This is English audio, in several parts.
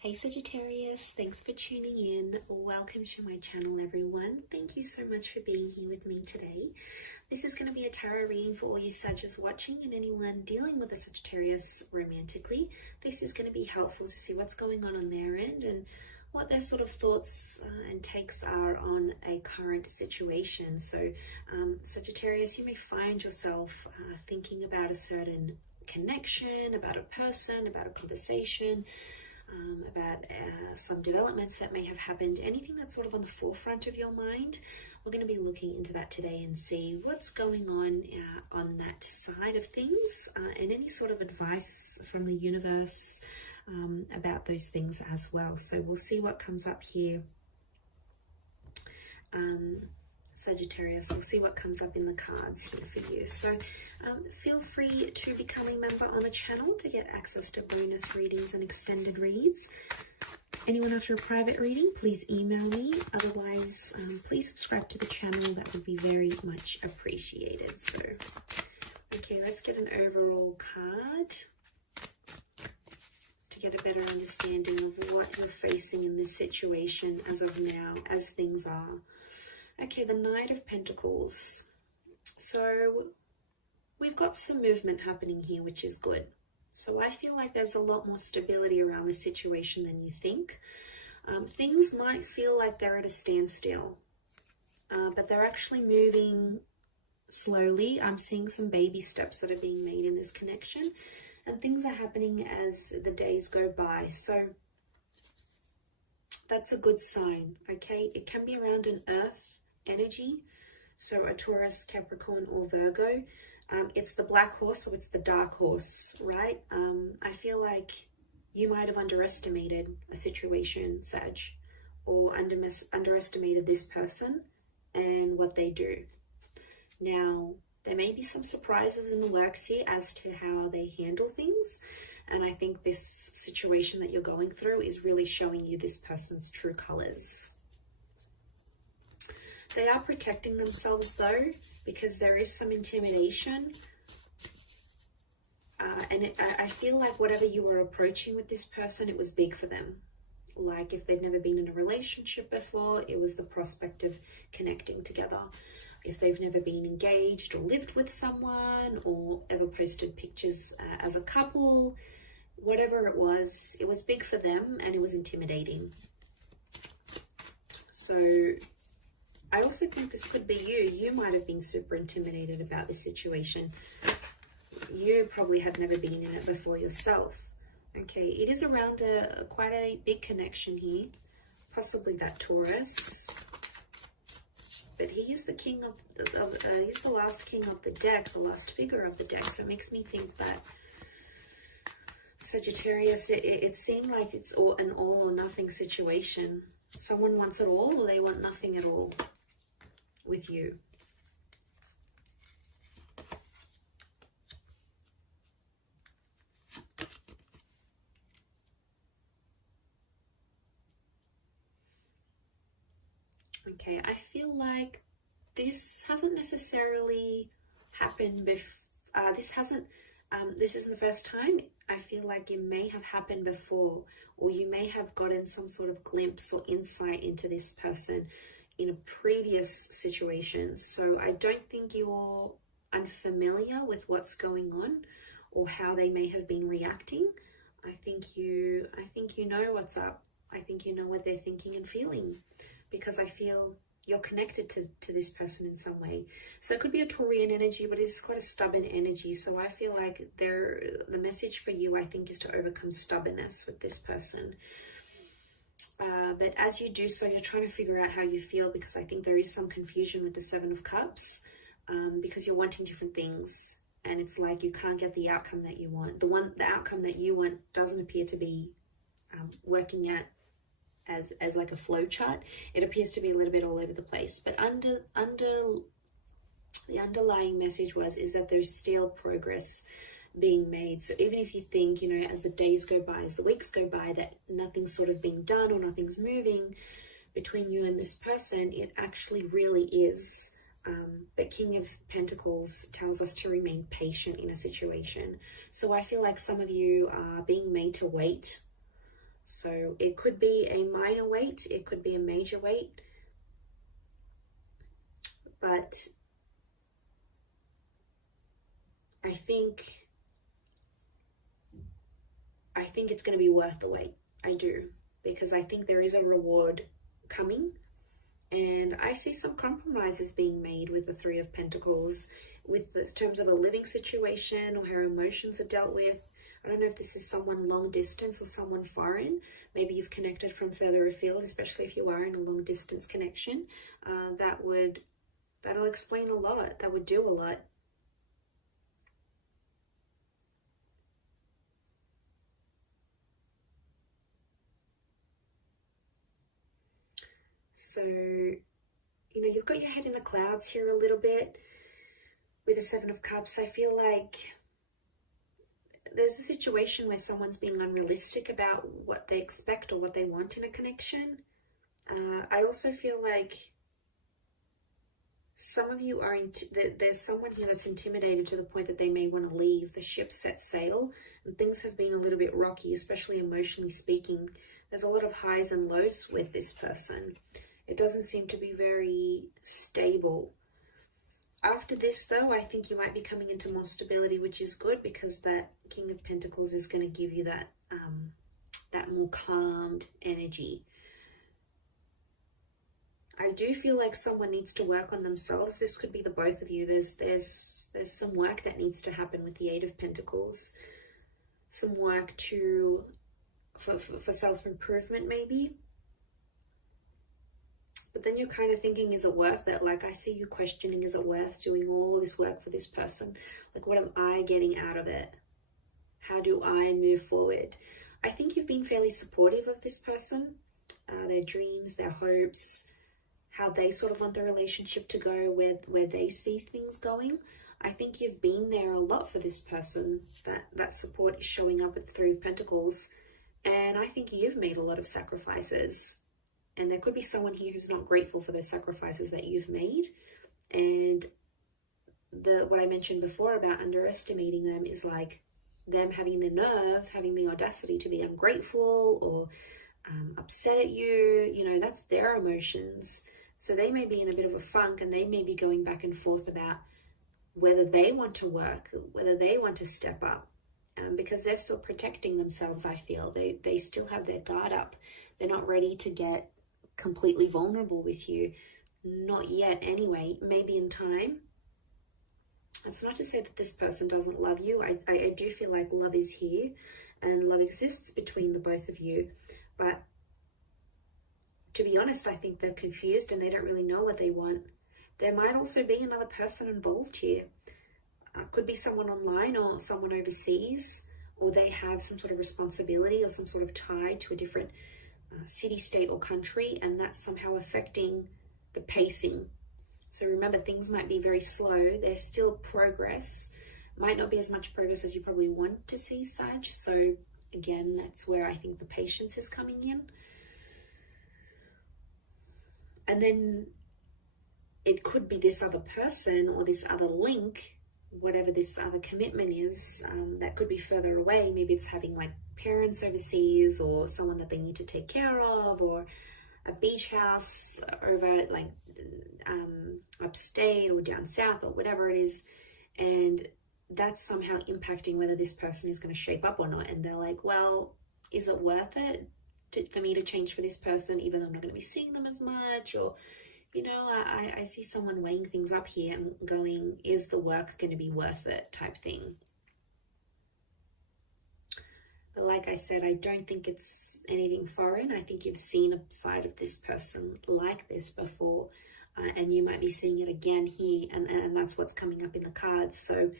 Hey Sagittarius, thanks for tuning in. Welcome to my channel, everyone. Thank you so much for being here with me today. This is going to be a tarot reading for all you Sagittarius watching and anyone dealing with a Sagittarius romantically. This is going to be helpful to see what's going on their end and what their sort of thoughts and takes are on a current situation. So Sagittarius, you may find yourself thinking about a certain connection, about a person, about a conversation, about some developments that may have happened, anything that's sort of on the forefront of your mind. We're going to be looking into that today and see what's going on that side of things, and any sort of advice from the universe about those things as well. So we'll see what comes up here. Sagittarius, we'll see what comes up in the cards here for you. So feel free to become a member on the channel to get access to bonus readings and extended reads. Anyone after a private reading, please email me. Otherwise, please subscribe to the channel. That would be very much appreciated. So, okay, let's get an overall card to get a better understanding of what you're facing in this situation as of now, as things are. Okay, the Knight of Pentacles. So we've got some movement happening here, which is good. So I feel like there's a lot more stability around this situation than you think. Things might feel like they're at a standstill, but they're actually moving slowly. I'm seeing some baby steps that are being made in this connection, and things are happening as the days go by. So that's a good sign, okay? It can be around an earth energy, so a Taurus, Capricorn, or Virgo. It's the black horse, so it's the dark horse, right? I feel like you might have underestimated a situation, Sag, or underestimated this person and what they do. Now, there may be some surprises in the works here as to how they handle things, and I think this situation that you're going through is really showing you this person's true colors. They are protecting themselves though, because there is some intimidation. I feel like whatever you were approaching with this person, it was big for them. Like if they'd never been in a relationship before, it was the prospect of connecting together. If they've never been engaged or lived with someone or ever posted pictures as a couple, whatever it was big for them and it was intimidating. So I also think this could be you. You might have been super intimidated about this situation. You probably had never been in it before yourself. Okay, it is around quite a big connection here. Possibly that Taurus. But he is the king he's the last king of the deck, the last figure of the deck. So it makes me think that Sagittarius, it seemed like it's an all or nothing situation. Someone wants it all or they want nothing at all with you. Okay, I feel like this hasn't necessarily happened before. This isn't the first time. I feel like it may have happened before, or you may have gotten some sort of glimpse or insight into this person in a previous situation. So I don't think you're unfamiliar with what's going on or how they may have been reacting. I think you know what's up. I think you know what they're thinking and feeling, because I feel you're connected to this person in some way. So it could be a Taurian energy, but it's quite a stubborn energy. So I feel like the message for you, I think, is to overcome stubbornness with this person. But as you do so, you're trying to figure out how you feel, because I think there is some confusion with the Seven of Cups, because you're wanting different things. And it's like you can't get the outcome that you want. The outcome that you want doesn't appear to be working at as like a flow chart. It appears to be a little bit all over the place. But under the underlying message is that there's still progress being made. So even if you think, you know, as the days go by, as the weeks go by, that nothing's sort of being done or nothing's moving between you and this person, it actually really is. But King of Pentacles tells us to remain patient in a situation. So I feel like some of you are being made to wait. So it could be a minor weight, it could be a major weight, but I think it's going to be worth the wait. I do, because I think there is a reward coming, and I see some compromises being made with the Three of Pentacles, with the terms of a living situation or how emotions are dealt with. I don't know if this is someone long distance or someone foreign. Maybe you've connected from further afield, especially if you are in a long distance connection. That'll explain a lot. That would do a lot. So, you've got your head in the clouds here a little bit with the Seven of Cups. I feel like there's a situation where someone's being unrealistic about what they expect or what they want in a connection. I also feel like some of you there's someone here that's intimidated to the point that they may want to leave. The ship set sail, and things have been a little bit rocky, especially emotionally speaking. There's a lot of highs and lows with this person. It doesn't seem to be very stable. After this, though, I think you might be coming into more stability, which is good, because that King of Pentacles is going to give you that more calmed energy. I do feel like someone needs to work on themselves. This could be the both of you. There's some work that needs to happen with the Eight of Pentacles. Some work for self-improvement, maybe. But then you're kind of thinking, is it worth it? Like, I see you questioning, is it worth doing all this work for this person? Like, what am I getting out of it? How do I move forward? I think you've been fairly supportive of this person, their dreams, their hopes, how they sort of want the relationship to go, where they see things going. I think you've been there a lot for this person. That support is showing up with the Three of Pentacles. And I think you've made a lot of sacrifices. And there could be someone here who's not grateful for those sacrifices that you've made. And what I mentioned before about underestimating them is like them having the nerve, having the audacity to be ungrateful or upset at you. That's their emotions. So they may be in a bit of a funk, and they may be going back and forth about whether they want to work, whether they want to step up, because they're still protecting themselves, I feel. They still have their guard up. They're not ready to get completely vulnerable with you. Not yet, anyway. Maybe in time. It's not to say that this person doesn't love you. I do feel like love is here, and love exists between the both of you. But to be honest, I think they're confused and they don't really know what they want. There might also be another person involved here. Could be someone online or someone overseas, or they have some sort of responsibility or some sort of tie to a different city, state, or country, and that's somehow affecting the pacing. So remember, things might be very slow. There's still progress. Might not be as much progress as you probably want to see, Sag. So again, that's where I think the patience is coming in. And then it could be this other person or this other link, whatever this other commitment is, that could be further away. Maybe it's having like parents overseas, or someone that they need to take care of, or a beach house over like upstate or down south, or whatever it is. And that's somehow impacting whether this person is going to shape up or not. And they're like, well, is it worth it for me to change for this person, even though I'm not going to be seeing them as much? Or, I see someone weighing things up here and going, is the work going to be worth it, type thing. But like I said, I don't think it's anything foreign. I think you've seen a side of this person like this before, and you might be seeing it again here, and that's what's coming up in the cards. So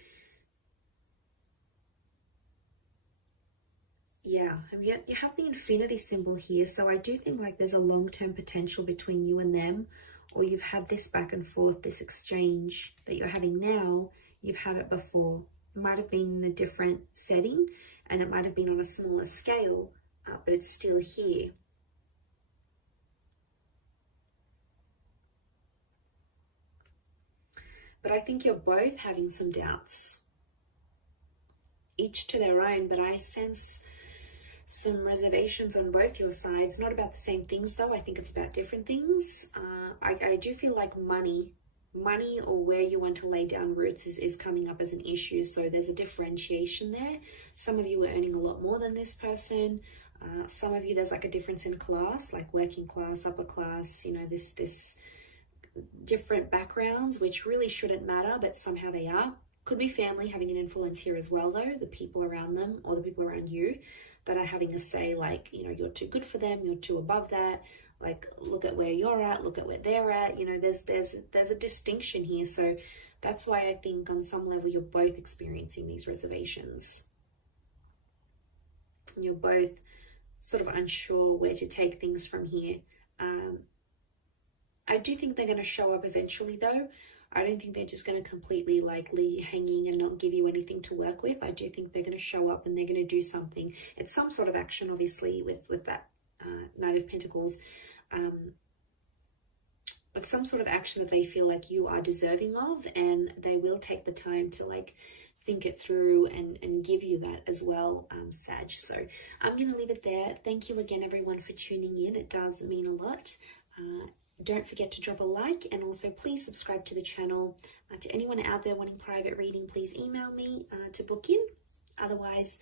yeah, you have the infinity symbol here. So I do think like there's a long-term potential between you and them, or you've had this back and forth, this exchange that you're having now. You've had it before. It might have been in a different setting, and it might have been on a smaller scale, but it's still here. But I think you're both having some doubts, each to their own. But I sense some reservations on both your sides. Not about the same things though. I think it's about different things. I do feel like money or where you want to lay down roots is coming up as an issue. So there's a differentiation there. Some of you are earning a lot more than this person. Some of you, there's like a difference in class, like working class, upper class, you know, this different backgrounds, which really shouldn't matter, but somehow they are. Could be family having an influence here as well though, the people around them or the people around you that are having a say, like, you know, you're too good for them, you're too above that, like, look at where you're at, look at where they're at, you know, there's a distinction here. So that's why I think on some level you're both experiencing these reservations. You're both sort of unsure where to take things from here. I do think they're going to show up eventually though. I don't think they're just going to completely like leave you hanging and not give you anything to work with. I do think they're going to show up and they're going to do something. It's some sort of action, obviously, with that Knight of Pentacles. It's some sort of action that they feel like you are deserving of, and they will take the time to like think it through and give you that as well, Sag. So I'm going to leave it there. Thank you again, everyone, for tuning in. It does mean a lot. Don't forget to drop a like, and also please subscribe to the channel. To anyone out there wanting private reading, please email me to book in. Otherwise,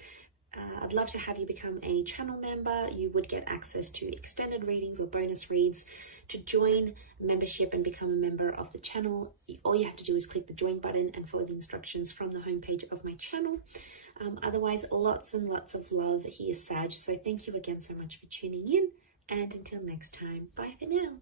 I'd love to have you become a channel member. You would get access to extended readings or bonus reads. To join membership and become a member of the channel, all you have to do is click the join button and follow the instructions from the homepage of my channel. Otherwise, lots and lots of love here, Sag. So thank you again so much for tuning in, and until next time, bye for now.